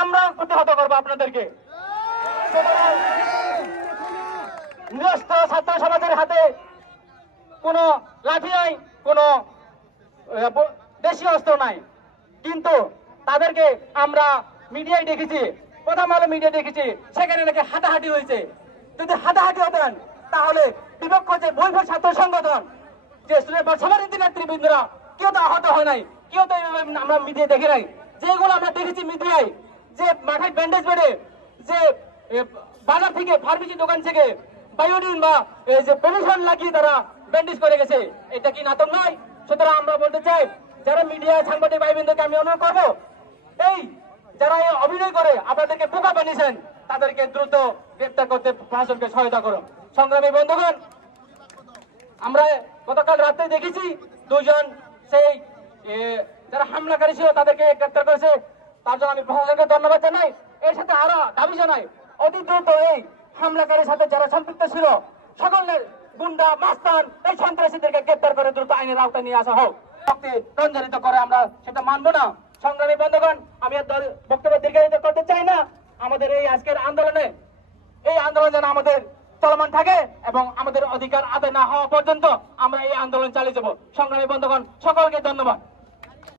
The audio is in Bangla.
আমরা প্রতিহত করবো আপনাদেরকে। নিরস্ত্র ছাত্র সমাজের হাতে কোনো লাঠি নাই, কোনো দেশীয় অস্ত্র নাই, কিন্তু তাদেরকে আমরা মিডিয়ায় দেখেছি, প্রথম আলো মিডিয়া দেখেছি, সেখানে নাকি হাতাহাতি হয়েছে। যদি হাতাহাতি হতেন তাহলে বিপক্ষ যে বৈধ ছাত্র সংগঠন, যে সমাজনীতি নেতৃবৃন্দরা, কেউ তো আহত হয় নাই, কেউ তো আমরা মিডিয়া দেখি নাই। যেগুলো আমরা দেখেছি মিডিয়ায়, যে মাঠে ব্যান্ডেজ বেড়ে, যে বাজার থেকে ফার্মেসি দোকান থেকে বায়োডিন বা এই যে পেনিশন লাগিয়ে তারা ব্যান্ডেজ করে গেছে, এটা কি নাটক নয়? সুতরাং আমরা বলতে চাই, যারা মিডিয়া সাংবাদিক ভাইবৃন্দকে আমি অনুরোধ করবো, এই যারা এই অভিনয় করে আপনাদেরকে বোকা বানিয়েছেন, তাদেরকে দ্রুত গ্রেপ্তার করতে প্রশাসনকে সহায়তা করুন। সংগ্রামী বন্ধুগণ, আমরা গতকাল রাতে দেখেছি দুজন সেই যারা হামলাকারী ছিল তাদেরকে গ্রেপ্তার করেছে, তার জন্য আমি প্রশাসনকে ধন্যবাদ জানাই। এর সাথে আরো দাবি জানাই, অতি দ্রুত এই হামলাকারীর সাথে যারা সম্পৃক্ত ছিল সকলের গুন্ডা মাস্তান এই সন্ত্রাসীদেরকে গ্রেপ্তার করে দ্রুত আইনের আওতায় নিয়ে আসা হোক। রঞ্জনিত করে আমরা সেটা মানবো না। সংগ্রামী বন্ধুগণ, আমি বক্তব্য দীর্ঘায়িত করতে চাই না। আমাদের এই আজকের আন্দোলনে, এই আন্দোলন যেন আমাদের চলমান থাকে এবং আমাদের অধিকার আদায় না হওয়া পর্যন্ত আমরা এই আন্দোলন চালিয়ে যাব। সংগ্রামী বন্ধুগণ, সকলকে ধন্যবাদ।